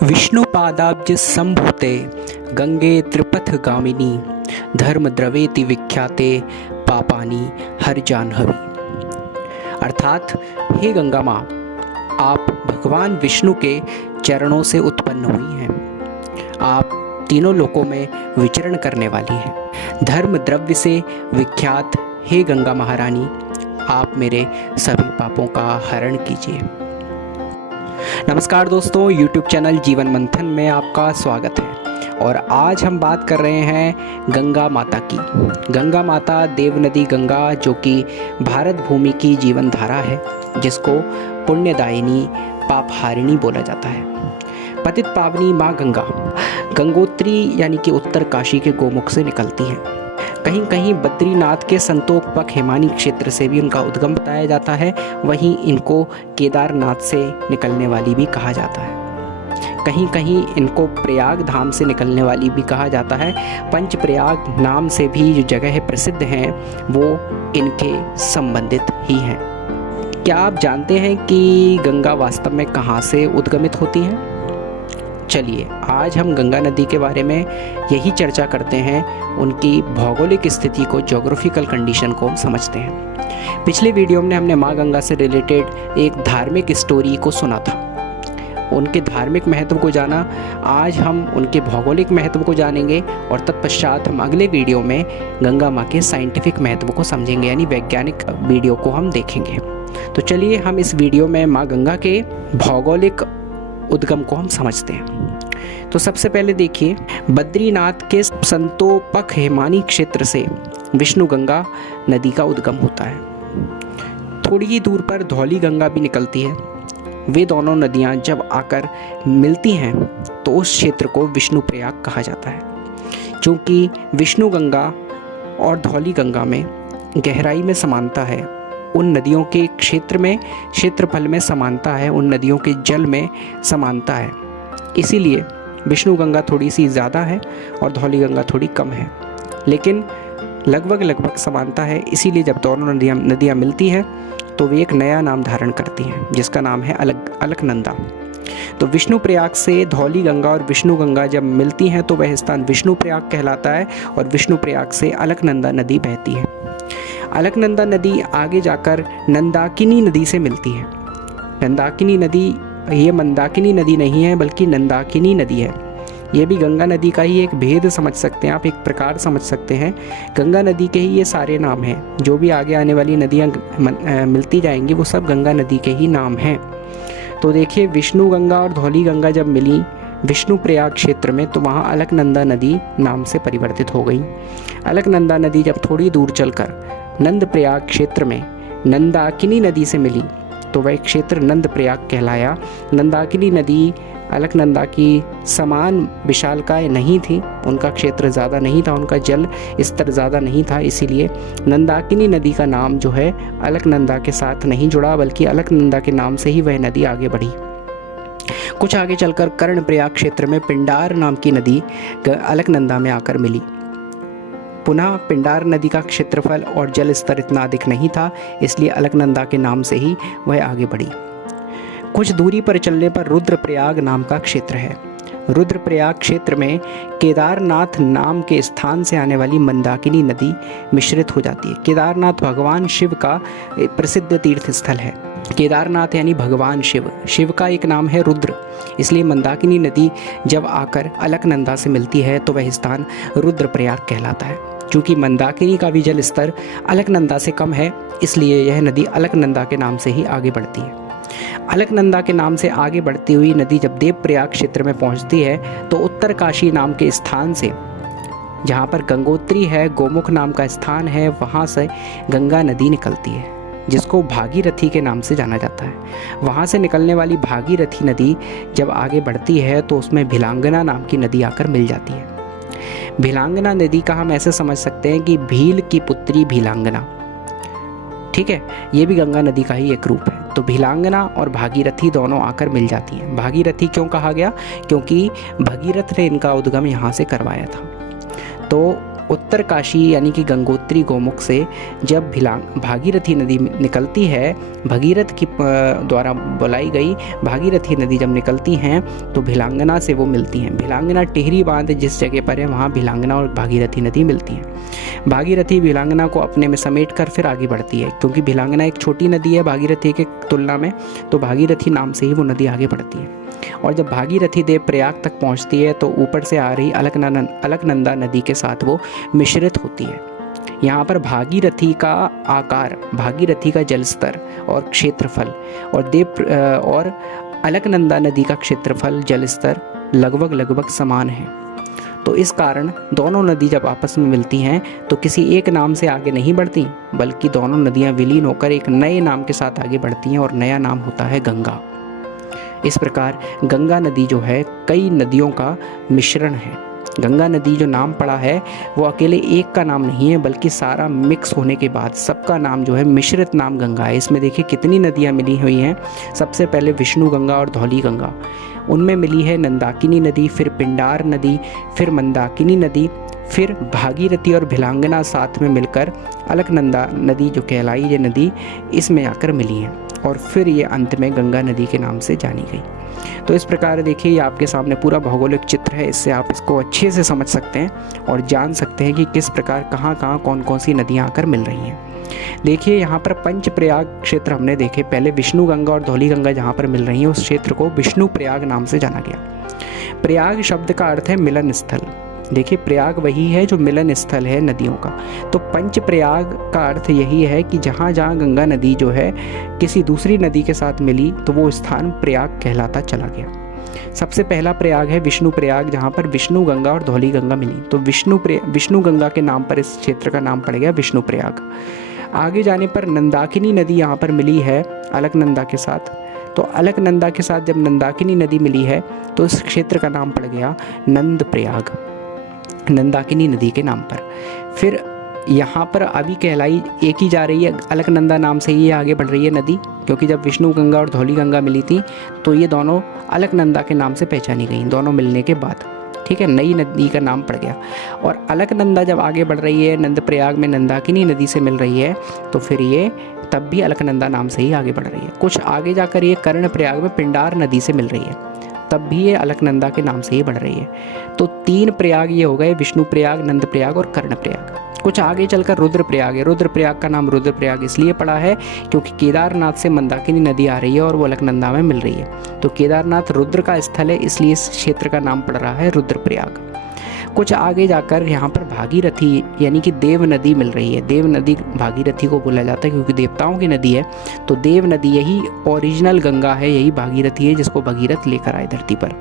विष्णुपादाब्ज संभूते गंगे त्रिपथ गामिनी धर्म द्रवेति विख्याते पापानी हर जानहवी। अर्थात हे गंगा माँ, आप भगवान विष्णु के चरणों से उत्पन्न हुई हैं। आप तीनों लोकों में विचरण करने वाली हैं। धर्म द्रव्य से विख्यात हे गंगा महारानी, आप मेरे सभी पापों का हरण कीजिए। नमस्कार दोस्तों, YouTube चैनल जीवन मंथन में आपका स्वागत है। और आज हम बात कर रहे हैं गंगा माता की। गंगा माता देव नदी गंगा, जो कि भारत भूमि की जीवन धारा है, जिसको पुण्यदायिनी पापहारिणी बोला जाता है। पतित पावनी माँ गंगा गंगोत्री यानी कि उत्तर काशी के गोमुख से निकलती हैं। कहीं कहीं बद्रीनाथ के संतोषपक हिमानी क्षेत्र से भी उनका उद्गम बताया जाता है। वहीं इनको केदारनाथ से निकलने वाली भी कहा जाता है। कहीं कहीं इनको प्रयाग धाम से निकलने वाली भी कहा जाता है। पंचप्रयाग नाम से भी जो जगह प्रसिद्ध हैं वो इनके संबंधित ही हैं। क्या आप जानते हैं कि गंगा वास्तव में कहाँ से उद्गमित होती हैं? चलिए आज हम गंगा नदी के बारे में यही चर्चा करते हैं, उनकी भौगोलिक स्थिति को, ज्योग्राफिकल कंडीशन को समझते हैं। पिछले वीडियो में हमने माँ गंगा से रिलेटेड एक धार्मिक स्टोरी को सुना था, उनके धार्मिक महत्व को जाना। आज हम उनके भौगोलिक महत्व को जानेंगे और तत्पश्चात हम अगले वीडियो में गंगा माँ के साइंटिफिक महत्व को समझेंगे, यानी वैज्ञानिक वीडियो को हम देखेंगे। तो चलिए हम इस वीडियो में माँ गंगा के भौगोलिक उद्गम को हम समझते हैं। तो सबसे पहले देखिए, बद्रीनाथ के संतोषपक हिमानी क्षेत्र से विष्णु गंगा नदी का उद्गम होता है। थोड़ी ही दूर पर धौली गंगा भी निकलती है। वे दोनों नदियां जब आकर मिलती हैं तो उस क्षेत्र को विष्णु प्रयाग कहा जाता है। क्योंकि विष्णु गंगा और धौली गंगा में गहराई में समानता है, उन नदियों के क्षेत्र में, क्षेत्रफल में समानता है, उन नदियों के जल में समानता है। इसीलिए विष्णु गंगा थोड़ी सी ज़्यादा है और धौली गंगा थोड़ी कम है, लेकिन लगभग समानता है। इसीलिए जब दोनों नदियाँ मिलती हैं तो वे एक नया नाम धारण करती हैं, जिसका नाम है अलकनंदा। तो विष्णु प्रयाग से धौली गंगा और विष्णु गंगा जब मिलती हैं तो वह स्थान विष्णु प्रयाग कहलाता है और विष्णु प्रयाग से अलकनंदा नदी बहती है। अलकनंदा नदी आगे जाकर नंदाकिनी नदी से मिलती है। नंदाकिनी नदी ये मंदाकिनी नदी नहीं है, बल्कि नंदाकिनी नदी है। ये भी गंगा नदी का ही एक भेद समझ सकते हैं आप, एक प्रकार समझ सकते हैं। गंगा नदी के ही ये सारे नाम हैं। जो भी आगे आने वाली नदियाँ मिलती जाएंगी वो सब गंगा नदी के ही नाम हैं। तो देखिए, विष्णु गंगा और धौली गंगा जब मिली विष्णु प्रयाग क्षेत्र में तो वहाँ अलकनंदा नदी नाम से परिवर्तित हो गई। अलकनंदा नदी जब थोड़ी दूर चलकर नंद प्रयाग क्षेत्र में नंदाकिनी नदी से मिली तो वह क्षेत्र नंद प्रयाग कहलाया। नंदाकिनी नदी अलकनंदा की समान विशालकाय नहीं थी, उनका क्षेत्र ज़्यादा नहीं था, उनका जल स्तर ज़्यादा नहीं था। इसीलिए नंदाकिनी नदी का नाम जो है अलकनंदा के साथ नहीं जुड़ा, बल्कि अलकनंदा के नाम से ही वह नदी आगे बढ़ी। कुछ आगे चलकर कर्णप्रयाग क्षेत्र में पिंडार नाम की नदी अलकनंदा में आकर मिली। पुनः पिंडार नदी का क्षेत्रफल और जल स्तर इतना अधिक नहीं था, इसलिए अलकनंदा के नाम से ही वह आगे बढ़ी। कुछ दूरी पर चलने पर रुद्रप्रयाग नाम का क्षेत्र है। रुद्रप्रयाग क्षेत्र में केदारनाथ नाम के स्थान से आने वाली मंदाकिनी नदी मिश्रित हो जाती है। केदारनाथ भगवान शिव का प्रसिद्ध तीर्थ स्थल है। केदारनाथ यानी भगवान शिव, शिव का एक नाम है रुद्र, इसलिए मंदाकिनी नदी जब आकर अलकनंदा से मिलती है तो वह स्थान रुद्रप्रयाग कहलाता है। क्योंकि मंदाकिनी का भी जल स्तर अलकनंदा से कम है, इसलिए यह नदी अलकनंदा के नाम से ही आगे बढ़ती है। अलकनंदा के नाम से आगे बढ़ती हुई नदी जब देवप्रयाग क्षेत्र में पहुंचती है तो उत्तर काशी नाम के स्थान से, जहां पर गंगोत्री है, गोमुख नाम का स्थान है, वहां से गंगा नदी निकलती है, जिसको भागीरथी के नाम से जाना जाता है। वहाँ से निकलने वाली भागीरथी नदी जब आगे बढ़ती है तो उसमें भिलांगना नाम की नदी आकर मिल जाती है। भिलांगना नदी का हम ऐसे समझ सकते हैं कि भील की पुत्री भिलांगना, ठीक है, ये भी गंगा नदी का ही एक रूप है। तो भिलांगना और भागीरथी दोनों आकर मिल जाती हैं। भागीरथी क्यों कहा गया? क्योंकि भगीरथ ने इनका उद्गम यहाँ से करवाया था। तो उत्तर काशी यानी कि गंगोत्री गोमुख से जब भागीरथी नदी निकलती है, भगीरथ की द्वारा बुलाई गई भागीरथी नदी जब निकलती हैं तो भिलांगना से वो मिलती हैं। भिलांगना टिहरी बांध जिस जगह पर है वहाँ भिलांगना और भागीरथी नदी मिलती हैं। भागीरथी भिलांगना को अपने में समेट कर फिर आगे बढ़ती है, क्योंकि भिलांगना एक छोटी नदी है भागीरथी के तुलना में, तो भागीरथी नाम से ही वो नदी आगे बढ़ती है। और जब भागीरथी देव प्रयाग तक पहुंचती है तो ऊपर से आ रही अलकनंदा नदी के साथ वो मिश्रित होती है। यहाँ पर भागीरथी का आकार, भागीरथी का जल स्तर और क्षेत्रफल और अलकनंदा नदी का क्षेत्रफल जल स्तर लगभग समान है। तो इस कारण दोनों नदी जब आपस में मिलती हैं तो किसी एक नाम से आगे नहीं बढ़ती, बल्कि दोनों नदियाँ विलीन होकर एक नए नाम के साथ आगे बढ़ती हैं और नया नाम होता है गंगा। इस प्रकार गंगा नदी जो है कई नदियों का मिश्रण है। गंगा नदी जो नाम पड़ा है वो अकेले एक का नाम नहीं है, बल्कि सारा मिक्स होने के बाद सबका नाम जो है मिश्रित नाम गंगा है। इसमें देखिए कितनी नदियाँ मिली हुई हैं। सबसे पहले विष्णु गंगा और धौली गंगा, उनमें मिली है नंदाकिनी नदी, फिर पिंडार नदी, फिर मंदाकिनी नदी, फिर भागीरथी और भिलांगना साथ में मिलकर अलकनंदा नदी जो कहलाई ये नदी इसमें आकर मिली है, और फिर ये अंत में गंगा नदी के नाम से जानी गई। तो इस प्रकार देखिए ये आपके सामने पूरा भौगोलिक चित्र है, इससे आप इसको अच्छे से समझ सकते हैं और जान सकते हैं कि किस प्रकार कहाँ कौन कौन सी नदियाँ आकर मिल रही हैं। देखिए यहाँ पर पंच प्रयाग क्षेत्र हमने देखे, पहले विष्णु गंगा और धौली गंगा जहाँ पर मिल रही हैं उस क्षेत्र को विष्णु प्रयाग नाम से जाना गया। प्रयाग शब्द का अर्थ है मिलन स्थल। देखिए प्रयाग वही है जो मिलन स्थल है नदियों का। तो पंच प्रयाग का अर्थ यही है कि जहाँ जहाँ गंगा नदी जो है किसी दूसरी नदी के साथ मिली तो वो स्थान प्रयाग कहलाता चला गया। सबसे पहला प्रयाग है विष्णु प्रयाग, जहाँ पर विष्णु गंगा और धौली गंगा मिली, तो विष्णु गंगा के नाम पर इस क्षेत्र का नाम पड़ गया विष्णु प्रयाग। आगे जाने पर नंदाकिनी नदी यहाँ पर मिली है अलकनंदा के साथ, तो अलकनंदा के साथ जब नंदाकिनी नदी मिली है तो इस क्षेत्र का नाम पड़ गया नंद प्रयाग, नंदाकिनी नदी के नाम पर। फिर यहाँ पर अभी कहलाई एक ही जा रही है, अलकनंदा नाम से ही आगे बढ़ रही है नदी, क्योंकि जब विष्णु गंगा और धौली गंगा मिली थी तो ये दोनों अलकनंदा के नाम से पहचानी गई, दोनों मिलने के बाद, ठीक है, नई नदी का नाम पड़ गया। और अलकनंदा जब आगे बढ़ रही है नंद प्रयाग में नंदाकिनी नदी से मिल रही है तो फिर ये तब भी अलकनंदा नाम से ही आगे बढ़ रही है। कुछ आगे जाकर ये कर्ण प्रयाग में पिंडार नदी से मिल रही है, तब भी ये अलकनंदा के नाम से ही बढ़ रही है। तो 3 प्रयाग ये हो गए, विष्णु प्रयाग, नंद प्रयाग और कर्ण प्रयाग। कुछ आगे चलकर रुद्र प्रयाग है। रुद्र प्रयाग का नाम रुद्र प्रयाग इसलिए पड़ा है क्योंकि केदारनाथ से मंदाकिनी नदी आ रही है और वो अलकनंदा में मिल रही है, तो केदारनाथ रुद्र का स्थल है, इसलिए इस क्षेत्र का नाम पड़ रहा है रुद्र प्रयाग। कुछ आगे जाकर यहाँ पर भागीरथी यानी कि देव नदी मिल रही है। देव नदी भागीरथी को बोला जाता है क्योंकि देवताओं की नदी है, तो देव नदी यही ओरिजिनल गंगा है, यही भागीरथी है जिसको भगीरथ लेकर आए धरती पर।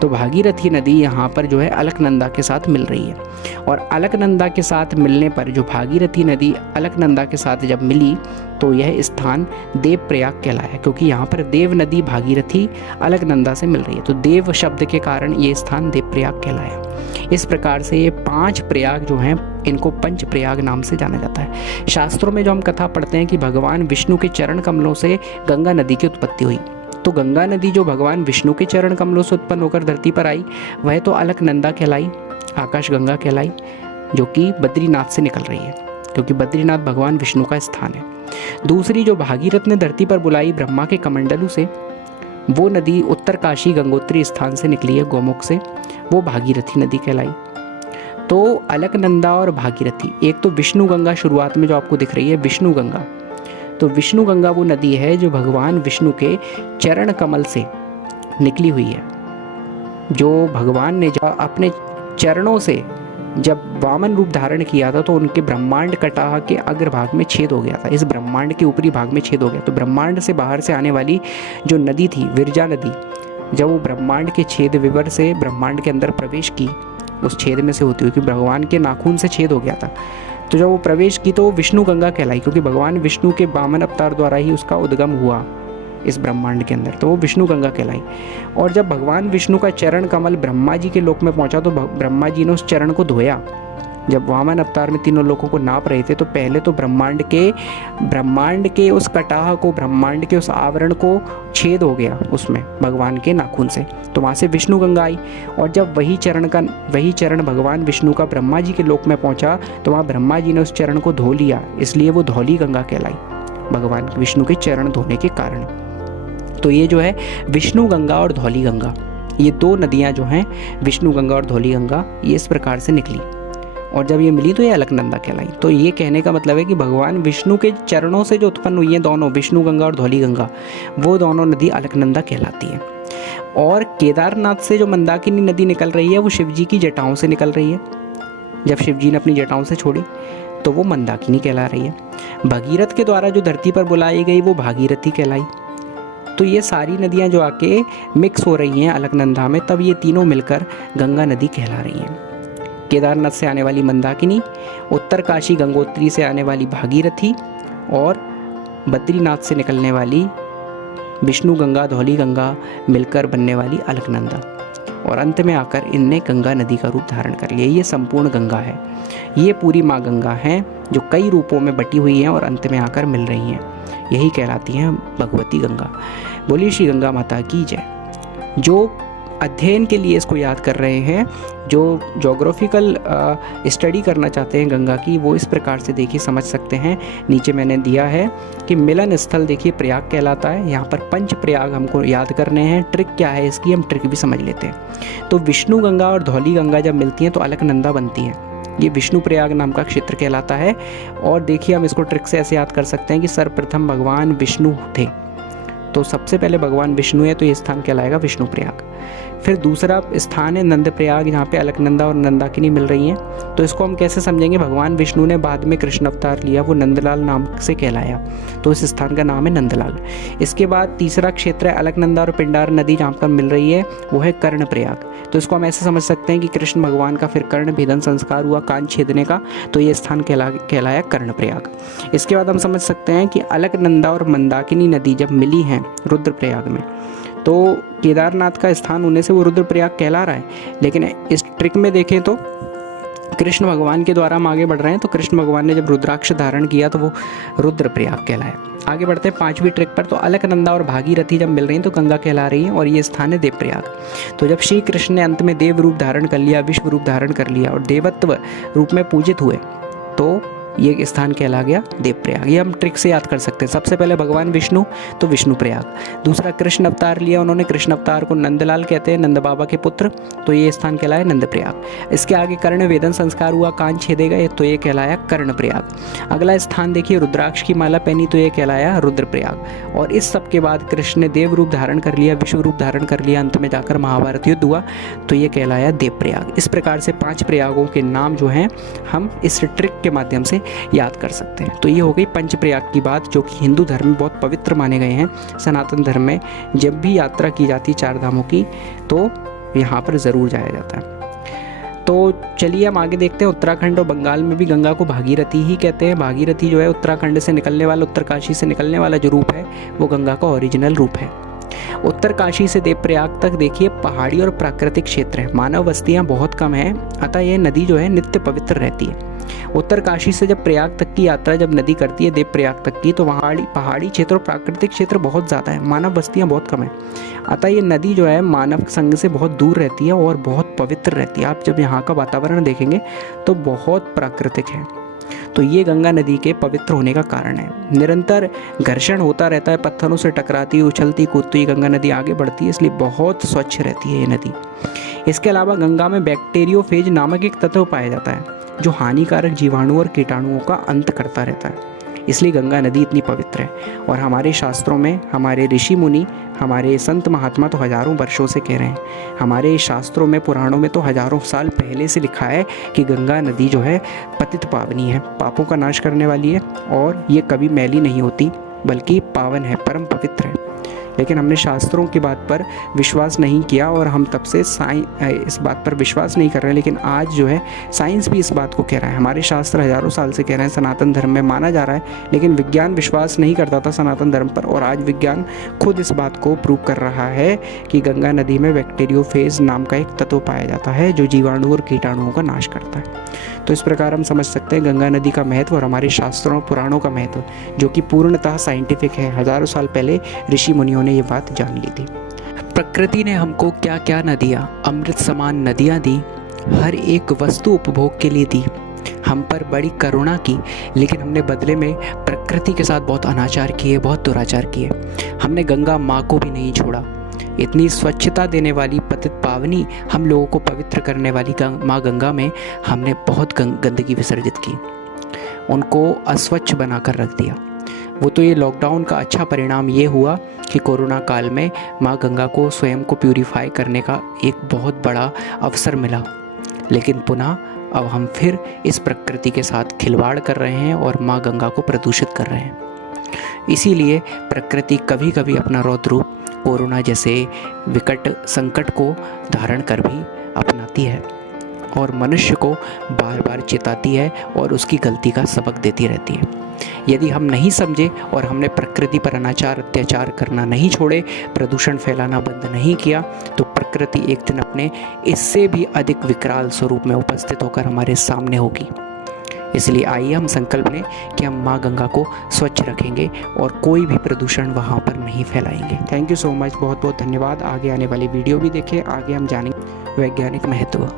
तो भागीरथी नदी यहाँ पर जो है अलकनंदा के साथ मिल रही है, और अलकनंदा के साथ मिलने पर जो भागीरथी नदी अलकनंदा के साथ जब मिली तो यह स्थान देव प्रयाग कहलाया, क्योंकि यहाँ पर देव नदी भागीरथी अलकनंदा से मिल रही है, तो देव शब्द के कारण ये स्थान देव प्रयाग कहलाया। इस प्रकार से ये 5 प्रयाग जो हैं इनको पंच प्रयाग नाम से जाना जाता है। शास्त्रों में जो हम कथा पढ़ते हैं कि भगवान विष्णु के चरण कमलों से गंगा नदी की उत्पत्ति हुई, तो गंगा नदी जो भगवान विष्णु के चरण कमलों से उत्पन्न होकर धरती पर आई वह तो अलकनंदा कहलाई, आकाश गंगा कहलाई, जो कि बद्रीनाथ से निकल रही है, क्योंकि बद्रीनाथ भगवान विष्णु का स्थान है। दूसरी जो भागीरथ ने धरती पर बुलाई ब्रह्मा के कमंडलू से, वो नदी उत्तरकाशी गंगोत्री स्थान से निकली है गोमुख से, वो भागीरथी नदी कहलाई। तो अलकनंदा और भागीरथी, एक तो विष्णु गंगा शुरुआत में जो आपको दिख रही है विष्णु गंगा, तो विष्णु गंगा वो नदी है जो भगवान विष्णु के चरण कमल से निकली हुई है, जो भगवान ने अपने चरणों से जब वामन रूप धारण किया था तो उनके ब्रह्मांड कटाह के अग्रभाग में छेद हो गया था, इस ब्रह्मांड के ऊपरी भाग में छेद हो गया। तो ब्रह्मांड से बाहर से आने वाली जो नदी थी विरजा नदी, जब वो ब्रह्मांड के छेद विवर से ब्रह्मांड के अंदर प्रवेश की, उस छेद में से होती हुई, क्योंकि भगवान के नाखून से छेद हो गया था, तो जब वो प्रवेश की तो विष्णु गंगा कहलाई, क्योंकि भगवान विष्णु के वामन अवतार द्वारा ही उसका उद्गम हुआ इस ब्रह्मांड के अंदर, तो वो विष्णु गंगा कहलाई। और जब भगवान विष्णु का चरण कमल ब्रह्मा जी के लोक में पहुंचा तो ब्रह्मा जी ने उस चरण को धोया, जब वामन अवतार में तीनों लोगों को नाप रहे थे तो पहले तो ब्रह्मांड के उस कटाह को, ब्रह्मांड के उस आवरण को छेद हो गया उसमें भगवान के नाखून से, तो वहाँ से विष्णु गंगा आई। और जब वही चरण भगवान विष्णु का ब्रह्मा जी के लोक में पहुँचा तो वहाँ ब्रह्मा जी ने उस चरण को धो लिया, इसलिए वो धौली गंगा कहलाई, भगवान विष्णु के चरण धोने के कारण। तो ये जो है विष्णु गंगा और धौली गंगा, ये दो नदियाँ जो हैं विष्णु गंगा और धौली गंगा, ये इस प्रकार से निकली और जब ये मिली तो ये अलकनंदा कहलाई। तो ये कहने का मतलब है कि भगवान विष्णु के चरणों से जो उत्पन्न हुई हैं दोनों, विष्णु गंगा और धौली गंगा, वो दोनों नदी अलकनंदा कहलाती है। और केदारनाथ से जो मंदाकिनी नदी निकल रही है वो शिव जी की जटाओं से निकल रही है। जब शिव जी ने अपनी जटाओं से छोड़ी तो वो मंदाकिनी कहला रही है। भगीरथ के द्वारा जो धरती पर बुलाई गई वो भागीरथी कहलाई। तो ये सारी नदियाँ जो आके मिक्स हो रही हैं अलकनंदा में, तब ये तीनों मिलकर गंगा नदी कहला रही हैं। केदारनाथ से आने वाली मंदाकिनी, उत्तर काशी गंगोत्री से आने वाली भागीरथी और बद्रीनाथ से निकलने वाली विष्णु गंगा धौली गंगा मिलकर बनने वाली अलकनंदा, और अंत में आकर इनने गंगा नदी का रूप धारण कर लिया। ये संपूर्ण गंगा है, ये पूरी माँ गंगा हैं जो कई रूपों में बटी हुई हैं और अंत में आकर मिल रही हैं, यही कहलाती हैं भगवती गंगा। बोलिए श्री गंगा माता की जय। जो अध्ययन के लिए इसको याद कर रहे हैं, जो जोग्राफिकल स्टडी करना चाहते हैं गंगा की, वो इस प्रकार से देखिए समझ सकते हैं। नीचे मैंने दिया है कि मिलन स्थल देखिए प्रयाग कहलाता है। यहाँ पर पंच प्रयाग हमको याद करने हैं। ट्रिक क्या है इसकी, हम ट्रिक भी समझ लेते हैं। तो विष्णु गंगा और धौली गंगा जब मिलती हैं तो अलकनंदा बनती है। ये विष्णु प्रयाग नाम का क्षेत्र कहलाता है। और देखिए हम इसको ट्रिक से ऐसे याद कर सकते हैं कि सर्वप्रथम भगवान विष्णु थे, तो सबसे पहले भगवान विष्णु है तो ये स्थान कहलाएगा विष्णु प्रयाग। फिर दूसरा स्थान है नंद प्रयाग, यहाँ पे अलकनंदा और नंदाकिनी मिल रही हैं। तो इसको हम कैसे समझेंगे, भगवान विष्णु ने बाद में कृष्ण अवतार लिया, वो नंदलाल नाम से कहलाया, तो इस स्थान का नाम है नंदलाल। इसके बाद तीसरा क्षेत्र है अलकनंदा और पिंडार नदी जहाँ पर मिल रही है, वो है कर्ण प्रयाग। तो इसको हम ऐसे समझ सकते हैं कि कृष्ण भगवान का फिर कर्ण भेदन संस्कार हुआ कान छेदने का, तो ये स्थान कहलाया कर्ण प्रयाग। इसके बाद हम समझ सकते हैं कि अलकनंदा और मंदाकिनी नदी जब मिली हैं रुद्रप्रयाग में, तो केदारनाथ का स्थान होने से वो रुद्रप्रयाग कहला रहा है। लेकिन इस ट्रिक में देखें तो कृष्ण भगवान के द्वारा हम आगे बढ़ रहे हैं, तो कृष्ण भगवान ने जब रुद्राक्ष धारण किया तो वो रुद्रप्रयाग कहलाया। आगे बढ़ते हैं पांचवी ट्रिक पर। तो अलकनंदा और भागीरथी जब मिल रही हैं तो गंगा कहला रही है, और ये स्थान है देवप्रयाग। तो जब श्री कृष्ण ने अंत में देव रूप धारण कर लिया, विश्व रूप धारण कर लिया और देवत्व रूप में पूजित हुए, तो ये स्थान कहला गया देवप्रयाग। ये हम ट्रिक से याद कर सकते हैं। सबसे पहले भगवान विष्णु तो विष्णु प्रयाग, दूसरा कृष्ण अवतार लिया उन्होंने, कृष्ण अवतार को नंदलाल कहते हैं, नंद बाबा के पुत्र, तो ये स्थान कहलाया नंद प्रयाग। इसके आगे कर्ण वेदन संस्कार हुआ, कान छेदे गए, तो ये कहलाया कर्ण प्रयाग। अगला स्थान देखिए रुद्राक्ष की माला पहनी, तो ये कहलाया रुद्रप्रयाग। और इस सब के बाद कृष्ण ने देव रूप धारण कर लिया, विश्व रूप धारण कर लिया, अंत में जाकर महाभारत युद्ध हुआ, तो ये कहलाया देवप्रयाग। इस प्रकार से 5 प्रयागों के नाम जो हैं हम इस ट्रिक के माध्यम से याद कर सकते हैं। तो ये हो गई पंच प्रयाग की बात, जो कि हिंदू धर्म में बहुत पवित्र माने गए हैं। सनातन धर्म में जब भी यात्रा की जाती है 4 धामों की, तो यहाँ पर ज़रूर जाया जाता है। तो चलिए हम आगे देखते हैं। उत्तराखंड और बंगाल में भी गंगा को भागीरथी ही कहते हैं। भागीरथी जो है उत्तराखंड से निकलने वाला, उत्तरकाशी से निकलने वाला जो रूप है वो गंगा का ओरिजिनल रूप है। उत्तरकाशी से देवप्रयाग तक देखिए पहाड़ी और प्राकृतिक क्षेत्र है, मानव बस्तियां बहुत कम हैं, अतः यह नदी जो है नित्य पवित्र रहती है। उत्तरकाशी से जब प्रयाग तक की यात्रा जब नदी करती है देवप्रयाग तक की, तो वहाँ पहाड़ी क्षेत्र और प्राकृतिक क्षेत्र बहुत ज़्यादा है, मानव बस्तियाँ बहुत कम है, अतः ये नदी जो है मानव संग से बहुत दूर रहती है और बहुत पवित्र रहती है। आप जब यहाँ का वातावरण देखेंगे तो बहुत प्राकृतिक है। तो ये गंगा नदी के पवित्र होने का कारण है। निरंतर घर्षण होता रहता है, पत्थरों से टकराती, उछलती कूदती ये गंगा नदी आगे बढ़ती है, इसलिए बहुत स्वच्छ रहती है ये नदी। इसके अलावा गंगा में बैक्टीरियोफेज नामक एक तत्व पाया जाता है जो हानिकारक जीवाणु और कीटाणुओं का अंत करता रहता है, इसलिए गंगा नदी इतनी पवित्र है। और हमारे शास्त्रों में हमारे ऋषि मुनि, हमारे संत महात्मा तो हजारों वर्षों से कह रहे हैं, हमारे शास्त्रों में पुराणों में तो हजारों साल पहले से लिखा है कि गंगा नदी जो है पतित पावनी है, पापों का नाश करने वाली है, और ये कभी मैली नहीं होती बल्कि पावन है, परम पवित्र है। लेकिन हमने शास्त्रों की बात पर विश्वास नहीं किया और हम तब से इस बात पर विश्वास नहीं कर रहे हैं। लेकिन आज जो है साइंस भी इस बात को कह रहा है, हमारे शास्त्र हज़ारों साल से कह रहे हैं, सनातन धर्म में माना जा रहा है, लेकिन विज्ञान विश्वास नहीं करता था सनातन धर्म पर। और आज विज्ञान खुद इस बात को प्रूव कर रहा है कि गंगा नदी में बैक्टीरियोफेज नाम का एक तत्व पाया जाता है जो जीवाणु और कीटाणुओं का नाश करता है। तो इस प्रकार हम समझ सकते हैं गंगा नदी का महत्व और हमारे शास्त्रों पुराणों का महत्व, जो कि पूर्णतः साइंटिफिक है। हज़ारों साल पहले ऋषि मुनियों ने ये बात जान ली थी। प्रकृति ने हमको क्या क्या नदियाँ, अमृत समान नदियाँ दी, हर एक वस्तु उपभोग के लिए दी, हम पर बड़ी करुणा की, लेकिन हमने बदले में प्रकृति के साथ बहुत अनाचार किए, बहुत दुराचार किए। हमने गंगा माँ को भी नहीं छोड़ा। इतनी स्वच्छता देने वाली पतित पावनी, हम लोगों को पवित्र करने वाली माँ गंगा में हमने बहुत गंदगी विसर्जित की, उनको अस्वच्छ बनाकर रख दिया। वो तो ये लॉकडाउन का अच्छा परिणाम ये हुआ कि कोरोना काल में माँ गंगा को स्वयं को प्यूरिफाई करने का एक बहुत बड़ा अवसर मिला। लेकिन पुनः अब हम फिर इस प्रकृति के साथ खिलवाड़ कर रहे हैं और माँ गंगा को प्रदूषित कर रहे हैं। इसीलिए प्रकृति कभी कभी अपना रौद्र रूप कोरोना जैसे विकट संकट को धारण कर भी अपनाती है और मनुष्य को बार बार चेताती है और उसकी गलती का सबक देती रहती है। यदि हम नहीं समझे और हमने प्रकृति पर अनाचार अत्याचार करना नहीं छोड़े, प्रदूषण फैलाना बंद नहीं किया, तो प्रकृति एक दिन अपने इससे भी अधिक विकराल स्वरूप में उपस्थित होकर हमारे सामने होगी। इसलिए आइए हम संकल्प लें कि हम माँ गंगा को स्वच्छ रखेंगे और कोई भी प्रदूषण वहाँ पर नहीं फैलाएंगे। थैंक यू सो मच, बहुत बहुत धन्यवाद। आगे आने वाली वीडियो भी देखें, आगे हम जानेंगे वैज्ञानिक महत्व।